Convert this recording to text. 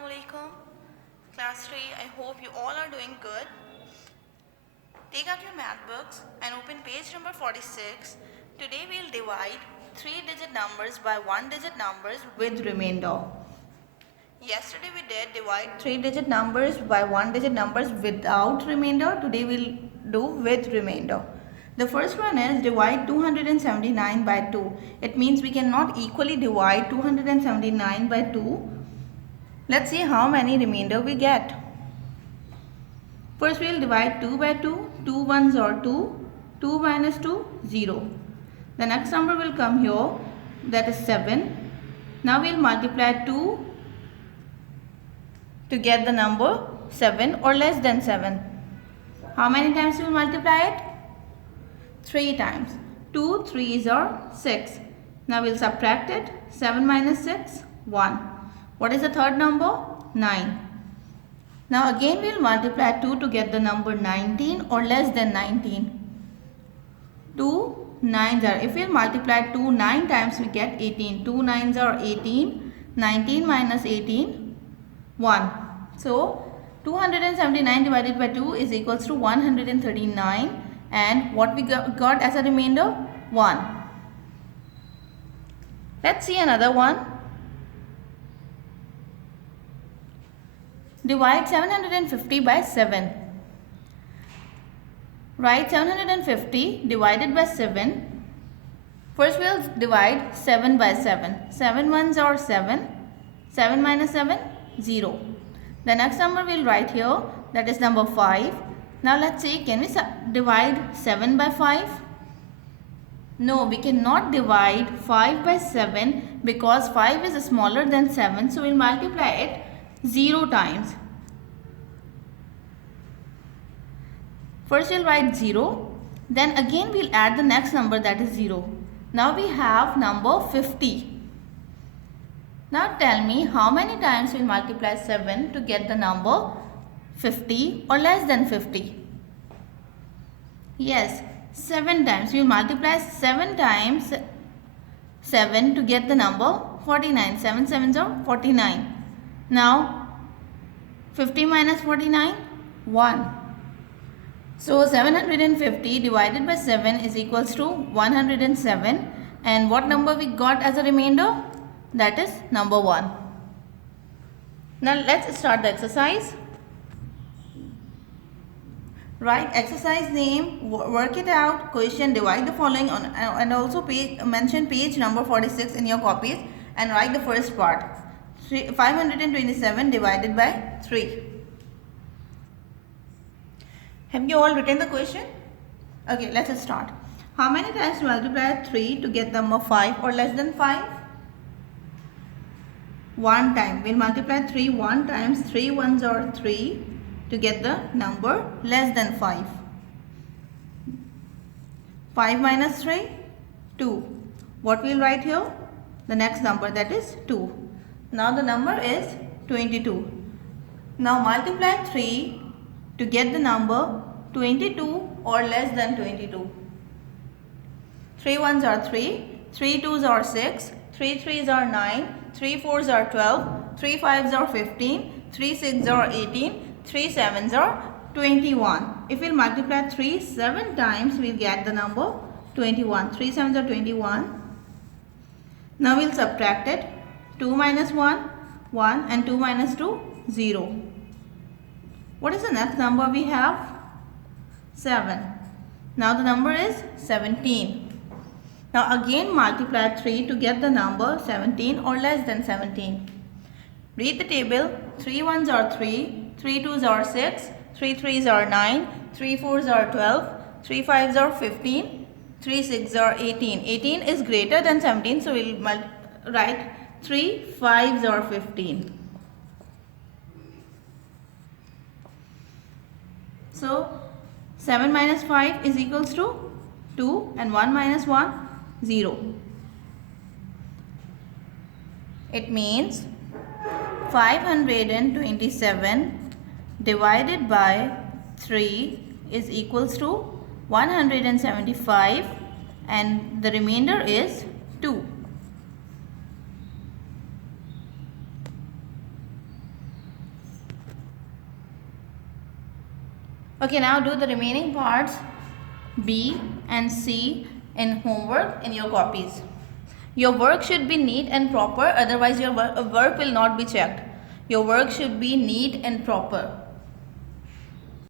Assalamu alaikum. Class 3, I hope you all are doing good. Take out your math books and open page number 46. Today we will divide 3-digit numbers by 1-digit numbers with remainder. Yesterday we did divide 3-digit numbers by 1-digit numbers without remainder. Today we will do with remainder. The first one is divide 279 by 2. It means we cannot equally divide 279 by 2. Let's see how many remainder we get. First we will divide 2 by 2. 2 ones are 2. 2 minus 2, 0. The next number will come here, that is 7. Now we will multiply 2 to get the number 7 or less than 7. How many times we will multiply it? 3 times. 2 3s are 6. Now we will subtract it. 7 minus 6, 1. What is the third number? 9. Now again we will multiply 2 to get the number 19 or less than 19. 2 9s are, if we multiply 2 9 times we get 18. 2 9s are 18. 19 minus 18, 1. So 279 divided by 2 is equals to 139, and what we got as a remainder? 1. Let's see another one. Divide 750 by 7. Write 750 divided by 7. First we will divide 7 by 7. 7 ones are 7. 7 minus 7, 0. The next number we will write here, that is number 5. Now let's see, can we divide 7 by 5? No, we cannot divide 5 by 7 because 5 is smaller than 7. So we will multiply it 0 times. First we will write 0. Then again we will add the next number, that is 0. Now we have number 50. Now tell me how many times we will multiply 7 to get the number 50 or less than 50? Yes, 7 times. We will multiply 7 times 7 to get the number 49. 7 sevens are 49. Now 50 minus 49, 1. So 750 divided by 7 is equals to 107. And what number we got as a remainder? That is number 1. Now let's start the exercise. Write exercise name, work it out, question, divide the following on, and also mention page number 46 in your copies and write the first part. 527 divided by 3. Have you all written the question? Okay, let's start. How many times multiply 3 to get number 5 or less than 5? 1 time. We'll multiply 3 1 times. 3 ones are 3 to get the number less than 5. 5 minus 3, 2. What we'll write here? The next number, that is 2. Now the number is 22. Now multiply 3 to get the number 22 or less than 22. 3 ones are 3, 3 twos are 6, 3 threes are 9, 3 fours are 12, 3 fives are 15, 3 sixes are 18, 3 sevens are 21. If we multiply 3 7 times, we will get the number 21. 3 sevens are 21. Now we will subtract it. 2 minus 1, 1, and 2 minus 2, 0. What is the next number we have? 7. Now the number is 17. Now again multiply 3 to get the number 17 or less than 17. Read the table. 3 ones are 3, 3 twos are 6, 3 threes are 9, 3 fours are 12, 3 fives are 15, 3 sixes are 18. 18 is greater than 17, so we will write 3 fives are 15. So 7 minus 5 is equals to 2, and 1 minus 1, 0. It means 527 divided by 3 is equals to 175, and the remainder is 2. Okay, now do the remaining parts B and C in homework in your copies. Your work should be neat and proper, otherwise your work will not be checked. Your work should be neat and proper.